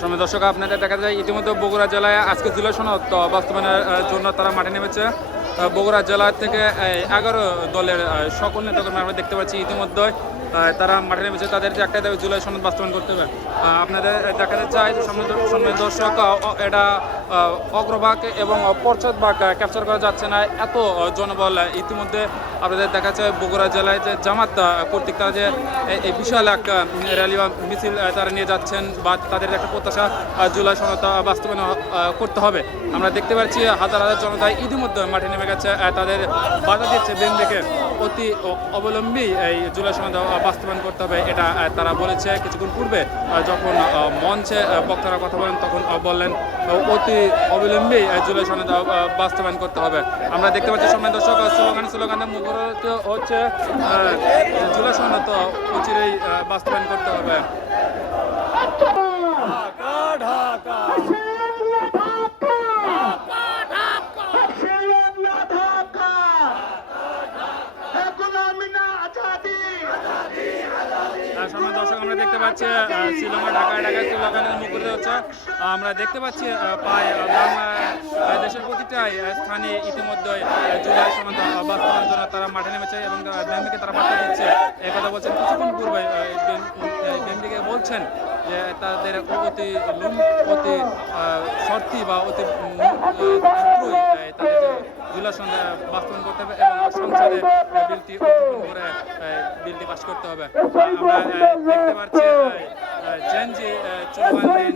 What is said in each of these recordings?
সময় দর্শক আপনাদের দেখা যায় ইতিমধ্যে বগুড়া জেলায় আজকে জুলাই সনদ বাস্তবায়নের জন্য তারা মাঠে নেমেছে। বগুড়া জেলা থেকে 11 দলের সকল নেতাকর্মী আমরা দেখতে পাচ্ছি ইতিমধ্যে তারা মাঠে নেমেছে। তাদের যে একটা দাবি জুলাই সনদ বাস্তবায়ন করতে হবে। আপনাদের দেখাতে চাই যে সময় দর্শক এটা অগ্রভাগ এবং পশ্চাৎভাগ ক্যাপচার করা যাচ্ছে না, এত জনবল ইতিমধ্যে আপনাদের দেখা যায়। বগুড়া জেলায় যে জামাত কর্তৃক তারা যে এই বিশাল এক র্যালি বা মিছিল তারা নিয়ে যাচ্ছেন বা তাদের একটা প্রত্যাশা জুলাই সনদ বাস্তবায়ন করতে হবে। আমরা দেখতে পাচ্ছি হাজার হাজার জনতা ইতিমধ্যে মাঠে নেমে গেছে, তাদের বাধা দিচ্ছে বিএনপিকে অতি অবলম্বী এই জুলাই সনদ বাস্তবায়ন করতে হবে, এটা তারা বলেছে। কিছুক্ষণ পূর্বে যখন মঞ্চে বক্তারা কথা বলেন তখন বললেন অতি অবিলম্বে জুলাই সনদ বাস্তবায়ন করতে হবে। আমরা দেখতে পাচ্ছি সময় দর্শক স্লোগানে মুখরিত হচ্ছে জুলাই সনদ অচিরেই বাস্তবায়ন করতে হবে। দর্শক আমরা দেখতে পাচ্ছি শ্রীলঙ্কা ঢাকায় স্লোগানের মুখরিত হচ্ছে। আমরা দেখতে পাচ্ছি প্রায় দেশের প্রতিটা স্থানে ইতিমধ্যে জুলাই সনদ বাস্তবায়নের জন্য তারা মাঠে নেমেছে এবং বিএনপিকে তারা বার্তা দিচ্ছে। এই কথা বলছেন কিছুক্ষণ পূর্বে বিএনপিকে বলছেন যে তাদের অতি শর্তি বা অতি তাদের জুলাই সনদ বাস্তবায়ন করতে হবে এবং সংসদে বিলটি উত্থাপন করে বিলটি পাস করতে হবে। আমরা দেখতে পাচ্ছি জেনজি সনদের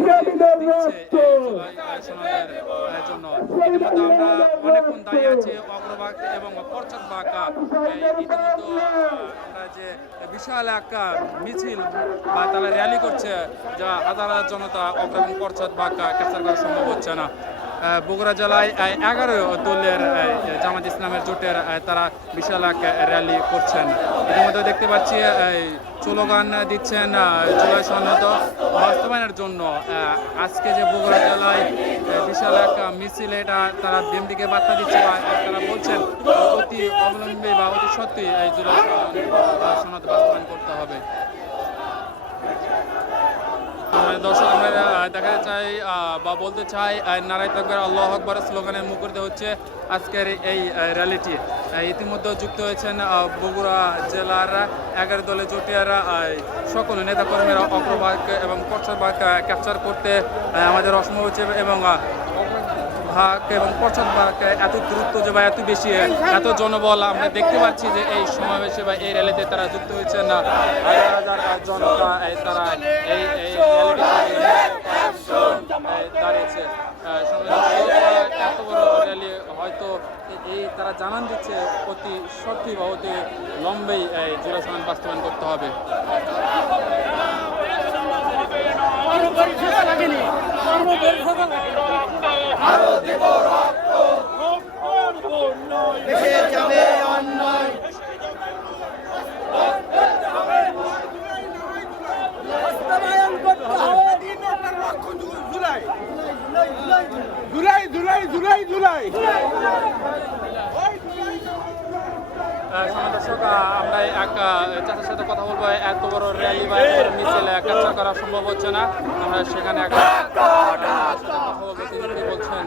জন্য ইতিমধ্যে আমরা অনেকক্ষণ দাঁড়িয়ে আছি অগ্রভাগ এবং পশ্চাৎভাগ। ইতিমধ্যে আমরা যে বিশাল একটা মিছিল বা তারা র্যালি করছে যা হাজার হাজার জনতা অগ্র এবং পশ্চাৎভাগ ক্যাপচার করা সম্ভব হচ্ছে না। বগুড়া জেলায় 11 দলের জামাত ইসলামের জোটের তারা বিশাল এক র্যালি করছেন। ইতিমধ্যে দেখতে পাচ্ছি স্লোগান দিচ্ছেন জুলাই সনদ বাস্তবায়নের জন্য। আজকে যে বগুড়া জেলায় বিশাল এক মিছিল, এটা তারা বিএনপিকে বার্তা দিচ্ছে বা তারা বলছেন অতি অবলম্বী বা অতি সত্যি এই জুলাই সনদ বাস্তবায়ন করতে হবে। দর্শক আমরা দেখাতে চাই বা বলতে চাই নারায়ে তাকবীর আল্লাহু আকবার স্লোগানের মুখরিত হচ্ছে আজকের এই র্যালিটি। ইতিমধ্যে যুক্ত হয়েছেন বগুড়া জেলার 11 দলের জোটের সকল নেতাকর্মীরা অগ্রভাগ এবং পশ্চাৎভাগ ক্যাপচার করতে আমাদের অসম্ভব হচ্ছে এবং ভাগ এবং পশ্চাৎভাগ এত দ্রুত যে বা এত বেশি এত জনবল আমরা দেখতে পাচ্ছি যে এই সমাবেশে বা এই র্যালিতে তারা যুক্ত হয়েছেন হাজার হাজার জনতা তারা এই দাঁড়িয়েছে। এত বড় র্যালি হয়তো এই তারা জানান দিচ্ছে অতি সত্যি বা অতি লম্বেই জুলাই সনদ বাস্তবায়ন করতে হবে। দর্শক আমরা এক চাচার সাথে কথা বলবো। এত বড় র্যালি বা মিছিল ক্যাপচার করা সম্ভব হচ্ছে না। আমরা সেখানে কথা বলবো, তিনি কি বলছেন।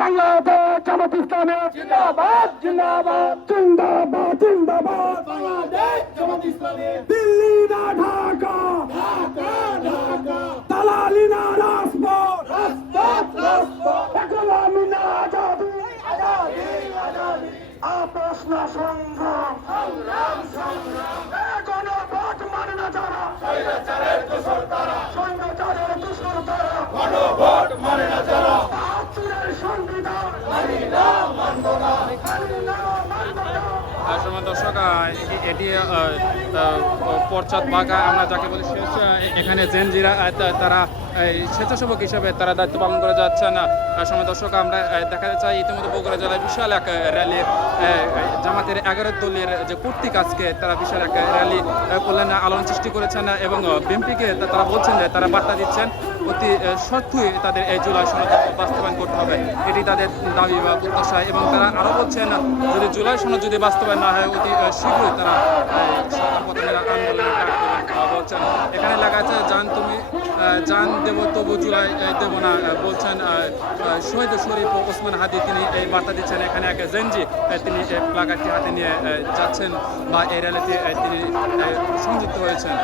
বাংলাদেশ জামাত ইসলামী জিন্দাবাদ জিন্দাবাদ জিন্দাবাদ জিন্দাবাদ বাংলাদেশ জামাত ইসলামী দিল্লি না ঢাকা ঢাকা ঢাকা দালালি না রাজপথ রাজপথ রাজপথ গোলামি না আজাদি আজাদি আজাদি আপোষ না সংগ্রাম সংগ্রাম সংগ্রাম গণভোট মানে না যারা স্বৈরাচারের দোসর তারা স্বৈরাচারের দোসর তারা গণভোট মানে না যারা সংবিধান মানি না মানব না মানি না মানব না। দর্শক এটি পশ্চাৎ বাঘা আমরা যাকে বলি এখানে জেনজিরা তারা এই স্বেচ্ছাসেবক হিসেবে তারা দায়িত্ব পালন করে যাচ্ছেন। সময় দর্শক আমরা দেখাতে চাই ইতিমধ্যে বগুড়া জেলায় বিশাল এক র্যালি জামাতের 11 দলের যে কর্তৃক আজকে তারা বিশাল এক র্যালি করলেন, আলোড়ন সৃষ্টি করেছেন এবং বিএনপিকে তারা বলছেন যে তারা বার্তা দিচ্ছেন অতি সত্যই তাদের এই জুলাই সনদ বাস্তবায়ন করতে হবে, এটি তাদের দাবি বা প্রত্যাশা। এবং তারা আরও বলছেন যদি জুলাই সনদ যদি বাস্তবায়ন না হয় অতি শীঘ্রই তারা সরকার পতনের আন্দোলনের ডাক দেবেন বলছেন। এখানে লেখা আছে জান দেব তবু জুলাই দেব না বলছেন শহীদ শরীফ ও ওসমান হাদি, তিনি এই বার্তা দিচ্ছেন। এখানে এক জেনজি তিনি প্লাকারটি হাতে নিয়ে যাচ্ছেন বা এই র্যালিতে তিনি সংযুক্ত হয়েছেন।